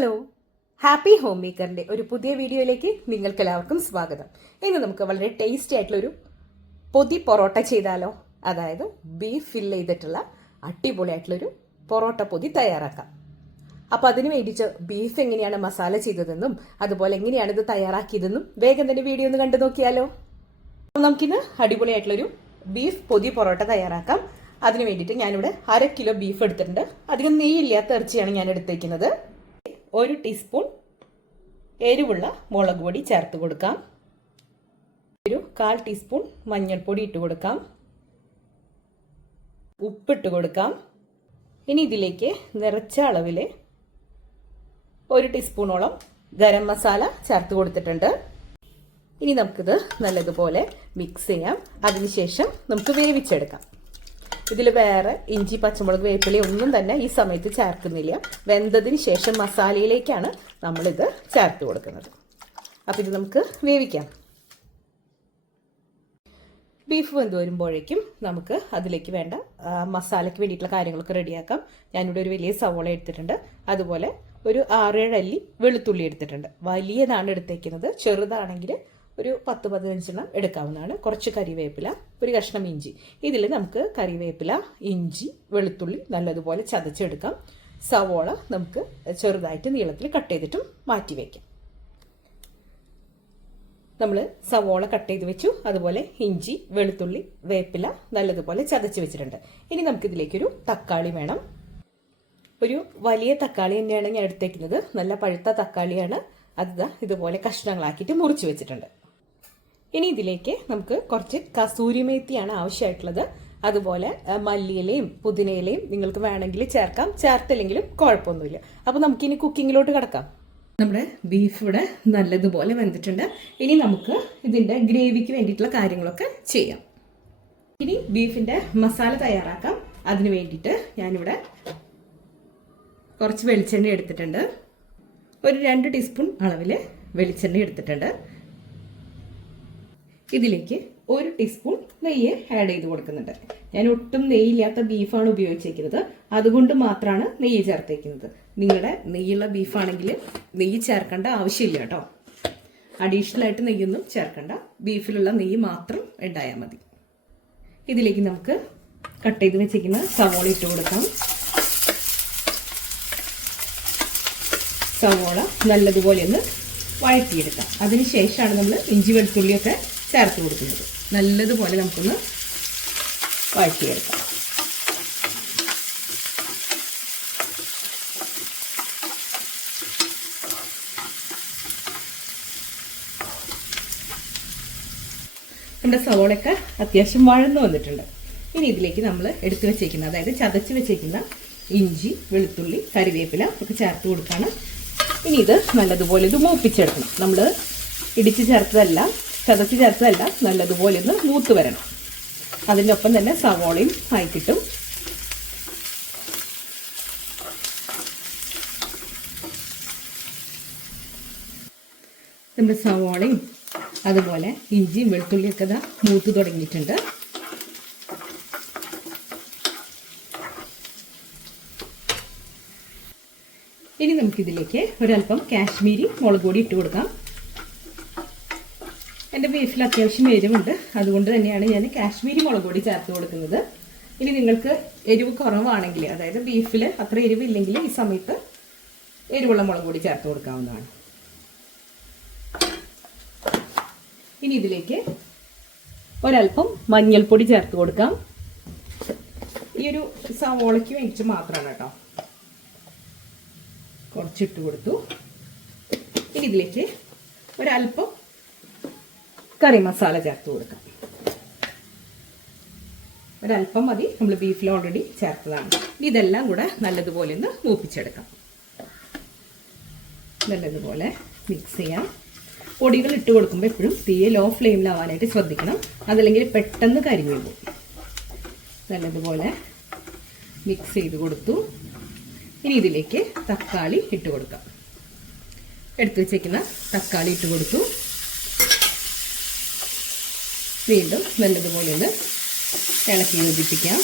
Hello, happy home മേക്കറിന്റെ ഒരു പുതിയ വീഡിയോയിലേക്ക് നിങ്ങൾക്ക് എല്ലാവർക്കും സ്വാഗതം. ഇന്ന് നമുക്ക് വളരെ ടേസ്റ്റി ആയിട്ടുള്ളൊരു പൊതി പൊറോട്ട ചെയ്താലോ. അതായത് ബീഫ് ഫില്ല് ചെയ്തിട്ടുള്ള അടിപൊളിയായിട്ടുള്ളൊരു പൊറോട്ട പൊതി തയ്യാറാക്കാം. അപ്പോൾ അതിന് വേണ്ടിയിട്ട് ബീഫ് എങ്ങനെയാണ് മസാല ചെയ്തതെന്നും അതുപോലെ എങ്ങനെയാണ് ഇത് തയ്യാറാക്കിയതെന്നും വേഗം തന്നെ വീഡിയോ ഒന്ന് കണ്ടു നോക്കിയാലോ. നമുക്കിന്ന് അടിപൊളിയായിട്ടുള്ളൊരു ബീഫ് പൊതി പൊറോട്ട തയ്യാറാക്കാം. അതിന് വേണ്ടിയിട്ട് ഞാനിവിടെ 1/2 കിലോ ബീഫ് എടുത്തിട്ടുണ്ട്. അധികം നെയ്യില്ലാത്ത ഇറച്ചിയാണ് ഞാൻ എടുത്തേക്കുന്നത്. 1 ടീസ്പൂൺ എരിവുള്ള മുളക് പൊടി ചേർത്ത് കൊടുക്കാം. 1/4 ടീസ്പൂൺ മഞ്ഞൾപ്പൊടി ഇട്ട് കൊടുക്കാം. ഉപ്പിട്ട് കൊടുക്കാം. ഇനി ഇതിലേക്ക് നിറച്ച അളവിൽ 1 ടീസ്പൂണോളം ഗരം മസാല ചേർത്ത് കൊടുത്തിട്ടുണ്ട്. ഇനി നമുക്കിത് നല്ലതുപോലെ മിക്സ് ചെയ്യാം. അതിനുശേഷം നമുക്ക് വേവിച്ചെടുക്കാം. ഇതിൽ വേറെ ഇഞ്ചി, പച്ചമുളക്, വേപ്പില ഒന്നും തന്നെ ഈ സമയത്ത് ചേർക്കുന്നില്ല. വെന്തതിന് ശേഷം മസാലയിലേക്കാണ് നമ്മളിത് ചേർത്ത് കൊടുക്കുന്നത്. അപ്പോൾ ഇത് നമുക്ക് വേവിക്കാം. ബീഫ് വെന്ത് വരുമ്പോഴേക്കും നമുക്ക് അതിലേക്ക് വേണ്ട മസാലയ്ക്ക് വേണ്ടിയിട്ടുള്ള കാര്യങ്ങളൊക്കെ റെഡിയാക്കാം. ഞാനിവിടെ ഒരു വലിയ സവോള എടുത്തിട്ടുണ്ട്. അതുപോലെ ഒരു 6-7 അല്ലി വെളുത്തുള്ളി എടുത്തിട്ടുണ്ട്. വലിയതാണ് എടുത്തേക്കുന്നത്. ചെറുതാണെങ്കിൽ ഒരു 10-15 എടുക്കാവുന്നതാണ്. കുറച്ച് കറിവേപ്പില, ഒരു കഷ്ണം ഇഞ്ചി. ഇതിൽ നമുക്ക് കറിവേപ്പില, ഇഞ്ചി, വെളുത്തുള്ളി നല്ലതുപോലെ ചതച്ചെടുക്കാം. സവോള നമുക്ക് ചെറുതായിട്ട് നീളത്തിൽ കട്ട് ചെയ്തിട്ടും മാറ്റി വയ്ക്കാം. നമ്മൾ സവോള കട്ട് ചെയ്ത് വെച്ചു. അതുപോലെ ഇഞ്ചി, വെളുത്തുള്ളി, വേപ്പില നല്ലതുപോലെ ചതച്ച് വെച്ചിട്ടുണ്ട്. ഇനി നമുക്കിതിലേക്കൊരു തക്കാളി വേണം. ഒരു വലിയ തക്കാളി തന്നെയാണ് ഞാൻ എടുത്തേക്കുന്നത്. നല്ല പഴുത്ത തക്കാളിയാണ്. അത് ഇതുപോലെ കഷ്ണങ്ങളാക്കിയിട്ട് മുറിച്ച് വെച്ചിട്ടുണ്ട്. ഇനി ഇതിലേക്ക് നമുക്ക് കുറച്ച് കസൂരി മേത്തിയാണ് ആവശ്യമായിട്ടുള്ളത്. അതുപോലെ മല്ലിയിലയും പുതിനയിലയും നിങ്ങൾക്ക് വേണമെങ്കിൽ ചേർക്കാം, ചേർത്തില്ലെങ്കിലും കുഴപ്പമൊന്നുമില്ല. അപ്പോൾ നമുക്കിനി കുക്കിങ്ങിലോട്ട് കിടക്കാം. നമ്മുടെ ബീഫ് ഇവിടെ നല്ലതുപോലെ വെന്തിട്ടുണ്ട്. ഇനി നമുക്ക് ഇതിൻ്റെ ഗ്രേവിക്ക് വേണ്ടിയിട്ടുള്ള കാര്യങ്ങളൊക്കെ ചെയ്യാം. ഇനി ബീഫിൻ്റെ മസാല തയ്യാറാക്കാം. അതിന് വേണ്ടിയിട്ട് ഞാനിവിടെ കുറച്ച് വെളിച്ചെണ്ണ എടുത്തിട്ടുണ്ട്. ഒരു 2 ടീസ്പൂൺ അളവിൽ വെളിച്ചെണ്ണ എടുത്തിട്ടുണ്ട്. ഇതിലേക്ക് 1 ടീസ്പൂൺ നെയ്യ് ആഡ് ചെയ്ത് കൊടുക്കുന്നുണ്ട്. ഞാൻ ഒട്ടും നെയ്യില്ലാത്ത ബീഫാണ് ഉപയോഗിച്ചിരിക്കുന്നത്. അതുകൊണ്ട് മാത്രമാണ് നെയ്യ് ചേർത്തേക്കുന്നത്. നിങ്ങളുടെ നെയ്യുള്ള ബീഫാണെങ്കിൽ നെയ്യ് ചേർക്കേണ്ട ആവശ്യമില്ല കേട്ടോ. അഡീഷണൽ ആയിട്ട് നെയ്യൊന്നും ചേർക്കണ്ട. ബീഫിലുള്ള നെയ്യ് മാത്രം ഉണ്ടായാൽ മതി. ഇതിലേക്ക് നമുക്ക് കട്ട് ചെയ്ത് വെച്ചിരിക്കുന്ന സവോള ഇട്ട് കൊടുക്കാം. സവോള നല്ലതുപോലെ ഒന്ന് വഴറ്റിയെടുക്കാം. അതിനുശേഷമാണ് നമ്മൾ ഇഞ്ചി, വെളുത്തുള്ളിയൊക്കെ ചേർത്ത് കൊടുക്കുന്നത്. നല്ലതുപോലെ നമുക്കൊന്ന് വഴറ്റിയെടുക്കാം. നമ്മുടെ സവോളയൊക്കെ അത്യാവശ്യം വഴന്നു വന്നിട്ടുണ്ട്. ഇനി ഇതിലേക്ക് നമ്മൾ എടുത്തു വെച്ചേക്കുന്ന, അതായത് ചതച്ച് വെച്ചേക്കുന്ന ഇഞ്ചി, വെളുത്തുള്ളി, കറിവേപ്പില ഒക്കെ ചേർത്ത് കൊടുക്കുകയാണ്. ഇനി ഇത് നല്ലതുപോലെ ഇത് മൂപ്പിച്ചെടുക്കണം. നമ്മൾ ഇടിച്ച് ചേർത്തതല്ല, ചതച്ച് ചേർത്തതല്ല, നല്ലതുപോലെ ഒന്ന് മൂത്ത് വരണം. അതിൻ്റെ ഒപ്പം തന്നെ സവോളയും ആയി കിട്ടും. നമ്മുടെ സവോളയും അതുപോലെ ഇഞ്ചിയും വെളുത്തുള്ളിയൊക്കെ ഇതാ മൂത്ത് തുടങ്ങിയിട്ടുണ്ട്. ഇനി നമുക്കിതിലേക്ക് ഒരല്പം കാശ്മീരി മുളക് പൊടി ഇട്ട് കൊടുക്കാം. എൻ്റെ ബീഫിൽ അത്യാവശ്യം എരിവുണ്ട്. അതുകൊണ്ട് തന്നെയാണ് ഞാൻ കാശ്മീരി മുളക് പൊടി ചേർത്ത് കൊടുക്കുന്നത്. ഇനി നിങ്ങൾക്ക് എരിവ് കുറവാണെങ്കിൽ, അതായത് ബീഫിൽ അത്ര എരിവില്ലെങ്കിൽ ഈ സമയത്ത് എരിവുള്ള മുളക് പൊടി ചേർത്ത് കൊടുക്കാവുന്നതാണ്. ഇനി ഇതിലേക്ക് ഒരല്പം മഞ്ഞൾപ്പൊടി ചേർത്ത് കൊടുക്കാം. ഈ ഒരു സവോളയ്ക്ക് വേണ്ടിയിട്ട് മാത്രമാണ് കേട്ടോ. കുറച്ചിട്ട് കൊടുത്തു. ഇനി ഇതിലേക്ക് ഒരല്പം കറി മസാല ചേർത്ത് കൊടുക്കാം. ഒരല്പം മതി, നമ്മൾ ബീഫിൽ ഓൾറെഡി ചേർത്തതാണ്. ഇതെല്ലാം കൂടെ നല്ലതുപോലെ ഒന്ന് മൂപ്പിച്ചെടുക്കാം. നല്ലതുപോലെ മിക്സ് ചെയ്യാം. പൊടികൾ ഇട്ട് കൊടുക്കുമ്പോൾ എപ്പോഴും തീയെ ലോ ഫ്ലെയിമിലാവാനായിട്ട് ശ്രദ്ധിക്കണം. അതല്ലെങ്കിൽ പെട്ടെന്ന് കരിഞ്ഞു പോകും. നല്ലതുപോലെ മിക്സ് ചെയ്ത് കൊടുത്തു. ഇനി ഇതിലേക്ക് തക്കാളി ഇട്ട് കൊടുക്കാം. എടുത്തു വെച്ചേക്കുന്ന തക്കാളി ഇട്ട് കൊടുത്തു. വീണ്ടും നല്ലതുപോലെ ഒന്ന് ഇളക്കി യോജിപ്പിക്കാം.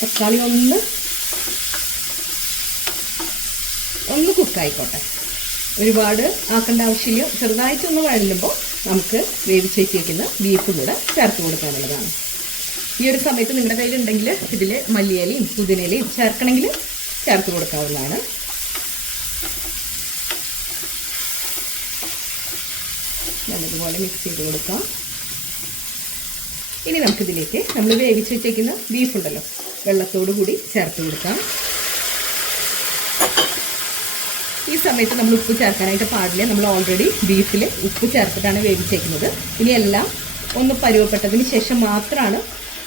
തക്കാളി ഒന്ന് കുക്കായിക്കോട്ടെ. ഒരുപാട് ആക്കേണ്ട ആവശ്യമില്ല. ചെറുതായിട്ടൊന്ന് വഴലുമ്പോൾ നമുക്ക് വേവിച്ച് വെച്ചേക്കുന്ന ബീഫും കൂടെ ചേർത്ത് കൊടുക്കാനുള്ളതാണ്. ഈ ഒരു സമയത്ത് നിങ്ങളുടെ കയ്യിലുണ്ടെങ്കിൽ ഇതിൽ മല്ലിയിലയും പുതിനയിലയും ചേർക്കണമെങ്കിൽ ചേർത്ത് കൊടുക്കാവുന്നതാണ്. നല്ലതുപോലെ മിക്സ് ചെയ്ത് കൊടുക്കാം. ഇനി നമുക്കിതിലേക്ക് നമ്മൾ വേവിച്ച് വെച്ചേക്കുന്ന ബീഫുണ്ടല്ലോ, വെള്ളത്തോടു കൂടി ചേർത്ത് കൊടുക്കാം. ഈ സമയത്ത് നമ്മൾ ഉപ്പ് ചേർക്കാനായിട്ട് പാടില്ല. നമ്മൾ ഓൾറെഡി ബീഫിൽ ഉപ്പ് ചേർത്തിട്ടാണ് വേവിച്ചേക്കുന്നത്. ഇനി എല്ലാം ഒന്ന് പരുവപ്പെട്ടതിന് ശേഷം മാത്രമാണ്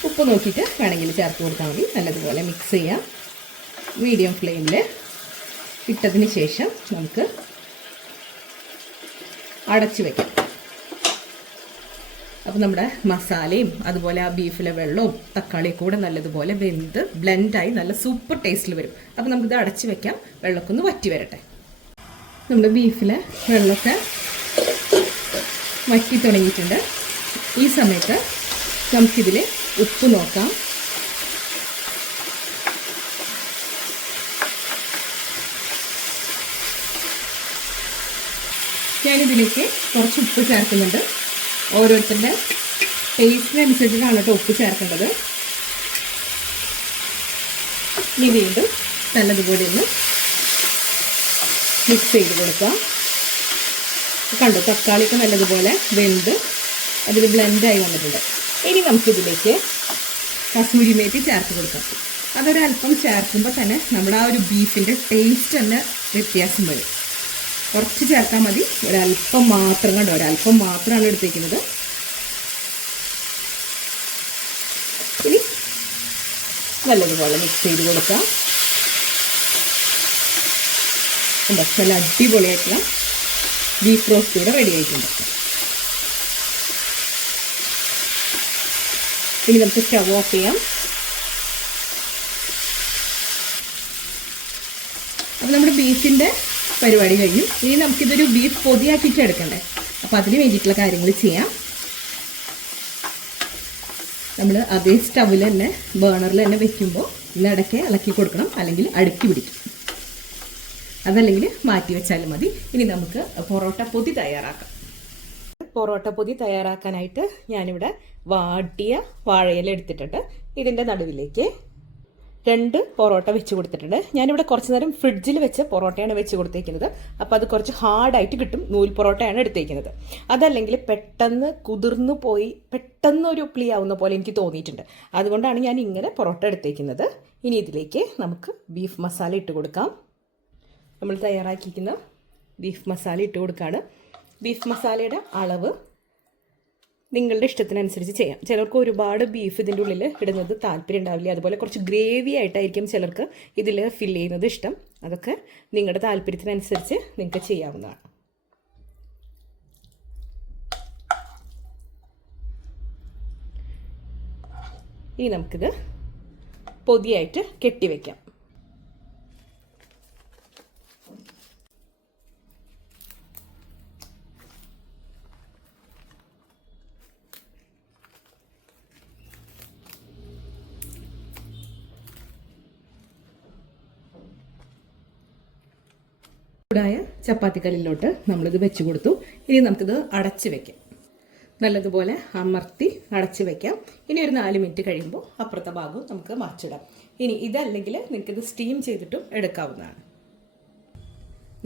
ഉപ്പ് നോക്കിയിട്ട് വേണമെങ്കിൽ ചേർത്ത് കൊടുത്താൽ മതി. നല്ലതുപോലെ മിക്സ് ചെയ്യാം. മീഡിയം ഫ്ലെയിമിൽ ഇട്ടതിന് ശേഷം നമുക്ക് അടച്ചു വയ്ക്കാം. അപ്പോൾ നമ്മുടെ മസാലയും അതുപോലെ ആ ബീഫിലെ വെള്ളവും തക്കാളിയും കൂടെ നല്ലതുപോലെ വെന്ത് ബ്ലെൻഡായി നല്ല സൂപ്പർ ടേസ്റ്റിൽ വരും. അപ്പോൾ നമുക്കിത് അടച്ചു വയ്ക്കാം. വെള്ളമൊക്കെ ഒന്ന് വറ്റി വരട്ടെ. നമ്മുടെ ബീഫിലെ വെള്ളമൊക്കെ വറ്റി തുടങ്ങിയിട്ടുണ്ട്. ഈ സമയത്ത് നമുക്കിതിൽ ഉപ്പ് നോക്കാം. ഞാനിതിലേക്ക് കുറച്ച് ഉപ്പ് ചേർക്കുന്നുണ്ട്. ഓരോരുത്തരുടെ ടേസ്റ്റിനനുസരിച്ചിട്ടാണ് കേട്ടോ ഉപ്പ് ചേർക്കേണ്ടത്. ഇനി വീണ്ടും നല്ലതുപോലെ ഒന്ന് മിക്സ് ചെയ്ത് കൊടുക്കാം. കണ്ടു, തക്കാളിയൊക്കെ നല്ലതുപോലെ വെന്ത് അതിൽ ബ്ലെൻഡായി വന്നിട്ടുണ്ട്. ഇനി നമുക്കിതിലേക്ക് കസൂരി മേത്തി ചേർത്ത് കൊടുക്കാം. അതൊരല്പം ചേർക്കുമ്പോൾ തന്നെ നമ്മുടെ ആ ഒരു ബീഫിൻ്റെ ടേസ്റ്റ് തന്നെ വ്യത്യാസം വരും. കുറച്ച് ചേർത്താൽ മതി. ഒരല്പം മാത്രം, കണ്ടോ, ഒരല്പം മാത്രമാണ് എടുത്തേക്കുന്നത്. ഇനി നല്ലതുപോലെ മിക്സ് ചെയ്ത് കൊടുക്കാം. നല്ല അടിപൊളിയായിട്ടുള്ള ബീഫ് റോസ്റ്റ് ഇവിടെ റെഡി ആയിട്ടുണ്ട്. ഇനി നമുക്ക് സ്റ്റവ് ഓഫ് ചെയ്യാം. അപ്പോൾ നമ്മുടെ ബീഫിൻ്റെ പരിപാടി കഴിഞ്ഞു. ഇനി നമുക്കിതൊരു ബീഫ് പൊതിയാക്കിയിട്ട് എടുക്കണ്ടേ. അപ്പോൾ അതിന് വേണ്ടിയിട്ടുള്ള കാര്യങ്ങൾ ചെയ്യാം. നമ്മൾ അതേ സ്റ്റവിൽ തന്നെ ബേണറിൽ തന്നെ വെക്കുമ്പോൾ ഇടയ്ക്ക് ഇളക്കി കൊടുക്കണം, അല്ലെങ്കിൽ അടുക്കി പിടിക്കും. അതല്ലെങ്കിൽ മാറ്റി വെച്ചാലും മതി. ഇനി നമുക്ക് പൊറോട്ട പൊതി തയ്യാറാക്കാം. പൊറോട്ട പൊതി തയ്യാറാക്കാനായിട്ട് ഞാനിവിടെ വാട്ടിയ വാഴയില എടുത്തിട്ടുണ്ട്. ഇതിൻ്റെ നടുവിലേക്ക് 2 പൊറോട്ട വെച്ച് കൊടുത്തിട്ടുണ്ട്. ഞാനിവിടെ കുറച്ച് നേരം ഫ്രിഡ്ജിൽ വെച്ച് പൊറോട്ടയാണ് വെച്ച് കൊടുത്തേക്കുന്നത്. അപ്പോൾ അത് കുറച്ച് ഹാർഡായിട്ട് കിട്ടും. നൂൽ പൊറോട്ടയാണ് എടുത്തേക്കുന്നത്. അതല്ലെങ്കിൽ പെട്ടെന്ന് കുതിർന്നു പോയി പെട്ടെന്ന് ഒരു പ്ലീ ആവുന്ന പോലെ എനിക്ക് തോന്നിയിട്ടുണ്ട്. അതുകൊണ്ടാണ് ഞാൻ ഇങ്ങനെ പൊറോട്ട എടുത്തേക്കുന്നത്. ഇനി ഇതിലേക്ക് നമുക്ക് ബീഫ് മസാല ഇട്ട് കൊടുക്കാം. നമ്മൾ തയ്യാറാക്കിയിരിക്കുന്ന ബീഫ് മസാല ഇട്ട് കൊടുക്കുകയാണ്. ബീഫ് മസാലയുടെ അളവ് നിങ്ങളുടെ ഇഷ്ടത്തിനനുസരിച്ച് ചെയ്യാം. ചിലർക്ക് ഒരുപാട് ബീഫ് ഇതിൻ്റെ ഉള്ളിൽ ഇടുന്നത് താല്പര്യം ഉണ്ടാവില്ല. അതുപോലെ കുറച്ച് ഗ്രേവി ആയിട്ടായിരിക്കും ചിലർക്ക് ഇതിൽ ഫില്ല് ചെയ്യുന്നത് ഇഷ്ടം. അതൊക്കെ നിങ്ങളുടെ താല്പര്യത്തിനനുസരിച്ച് നിങ്ങൾക്ക് ചെയ്യാവുന്നതാണ്. ഇനി നമുക്കിത് പൊതിയായിട്ട് കെട്ടിവെക്കാം. ചൂടായ ചപ്പാത്തിക്കല്ലിലോട്ട് നമ്മളിത് വെച്ച് കൊടുത്തു. ഇനി നമുക്കിത് അടച്ച് വെക്കാം. നല്ലതുപോലെ അമർത്തി അടച്ച് വെക്കാം. ഇനി ഒരു 4 മിനിറ്റ് കഴിയുമ്പോൾ അപ്പുറത്തെ ഭാഗവും നമുക്ക് മറിച്ചിടാം. ഇനി ഇതല്ലെങ്കിൽ നിങ്ങൾക്കിത് സ്റ്റീം ചെയ്തിട്ടും എടുക്കാവുന്നതാണ്.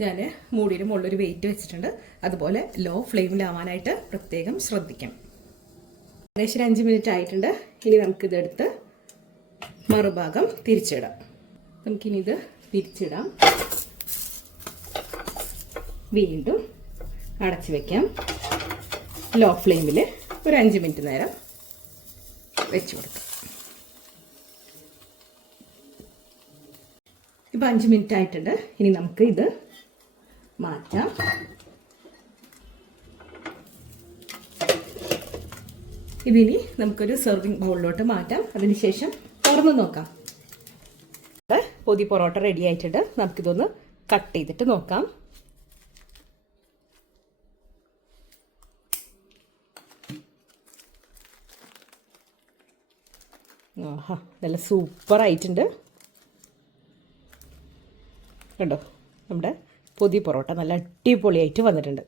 ഞാൻ മൂടിയുടെ മുകളിലൊരു വെയിറ്റ് വെച്ചിട്ടുണ്ട്. അതുപോലെ ലോ ഫ്ലെയിമിലാവാനായിട്ട് പ്രത്യേകം ശ്രദ്ധിക്കണം. ഏകദേശം 5 മിനിറ്റ് ആയിട്ടുണ്ട്. ഇനി നമുക്കിതെടുത്ത് മറുഭാഗം തിരിച്ചിടാം. നമുക്കിനി ഇത് തിരിച്ചിടാം. വീണ്ടും അടച്ച് വയ്ക്കാം. ലോ ഫ്ലെയിമിൽ ഒരു 5 മിനിറ്റ് നേരം വെച്ച് കൊടുക്കാം. ഇപ്പോൾ 5 മിനിറ്റ് ആയിട്ടുണ്ട്. ഇനി നമുക്ക് ഇത് മാറ്റാം. ഇതിനി നമുക്കൊരു സെർവിങ് ബൗളിലോട്ട് മാറ്റാം. അതിനുശേഷം തുറന്ന് നോക്കാം. പൊതി പൊറോട്ട റെഡി ആയിട്ടുണ്ട്. നമുക്കിതൊന്ന് കട്ട് ചെയ്തിട്ട് നോക്കാം. ആഹാ, നല്ല സൂപ്പർ ആയിട്ടുണ്ട്. കണ്ടോ, നമ്മുടെ പൊതി പൊറോട്ട നല്ല അടിപൊളിയായിട്ട് വന്നിട്ടുണ്ട്.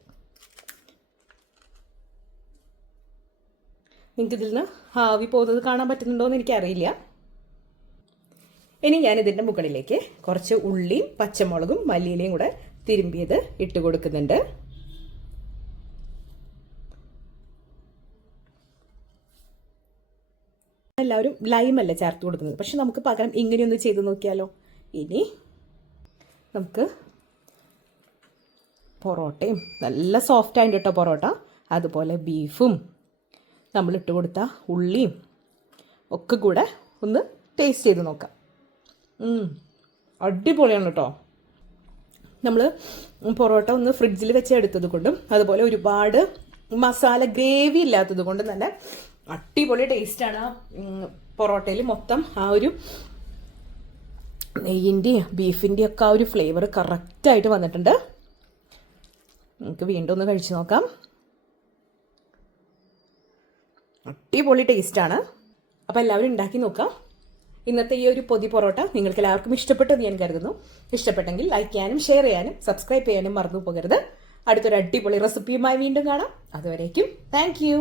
നിങ്ങൾക്ക് ഇതിൽ നിന്ന് ആവി പോകുന്നത് കാണാൻ പറ്റുന്നുണ്ടോ എന്ന് എനിക്കറിയില്ല. ഇനി ഞാൻ ഇതിൻ്റെ മുകളിലേക്ക് കുറച്ച് ഉള്ളിയും പച്ചമുളകും മല്ലിയിലയും കൂടെ തിരുമ്പിയത് ഇട്ട് കൊടുക്കുന്നുണ്ട്. എല്ലാവരും ലൈമല്ല ചേർത്ത് കൊടുക്കുന്നത്, പക്ഷെ നമുക്ക് പകരം ഇങ്ങനെയൊന്ന് ചെയ്ത് നോക്കിയാലോ. ഇനി നമുക്ക് പൊറോട്ടയും നല്ല സോഫ്റ്റ് ആയിട്ട് കേട്ടോ പൊറോട്ട, അതുപോലെ ബീഫും നമ്മളിട്ട് കൊടുത്ത ഉള്ളിയും ഒക്കെ കൂടെ ഒന്ന് ടേസ്റ്റ് ചെയ്ത് നോക്കാം. അടിപൊളിയാണ് കേട്ടോ. നമ്മൾ പൊറോട്ട ഒന്ന് ഫ്രിഡ്ജിൽ വെച്ച് എടുത്തത് കൊണ്ടും അതുപോലെ ഒരുപാട് മസാല ഗ്രേവി ഇല്ലാത്തത് കൊണ്ടും തന്നെ അടിപൊളി ടേസ്റ്റാണ്. പൊറോട്ടയിൽ മൊത്തം ആ ഒരു നെയ്യിൻ്റെയും ബീഫിൻ്റെയും ഒക്കെ ആ ഒരു ഫ്ലേവർ കറക്റ്റായിട്ട് വന്നിട്ടുണ്ട്. നമുക്ക് വീണ്ടും ഒന്ന് കഴിച്ചു നോക്കാം. അടിപൊളി ടേസ്റ്റാണ്. അപ്പോൾ എല്ലാവരും ഉണ്ടാക്കി നോക്കാം. ഇന്നത്തെ ഈ ഒരു പൊതി പൊറോട്ട നിങ്ങൾക്ക് എല്ലാവർക്കും ഇഷ്ടപ്പെട്ടെന്ന് ഞാൻ കരുതുന്നു. ഇഷ്ടപ്പെട്ടെങ്കിൽ ലൈക്ക് ചെയ്യാനും ഷെയർ ചെയ്യാനും സബ്സ്ക്രൈബ് ചെയ്യാനും മറന്നു പോകരുത്. അടുത്തൊരു അടിപൊളി റെസിപ്പിയുമായി വീണ്ടും കാണാം. അതുവരേക്കും താങ്ക് യു.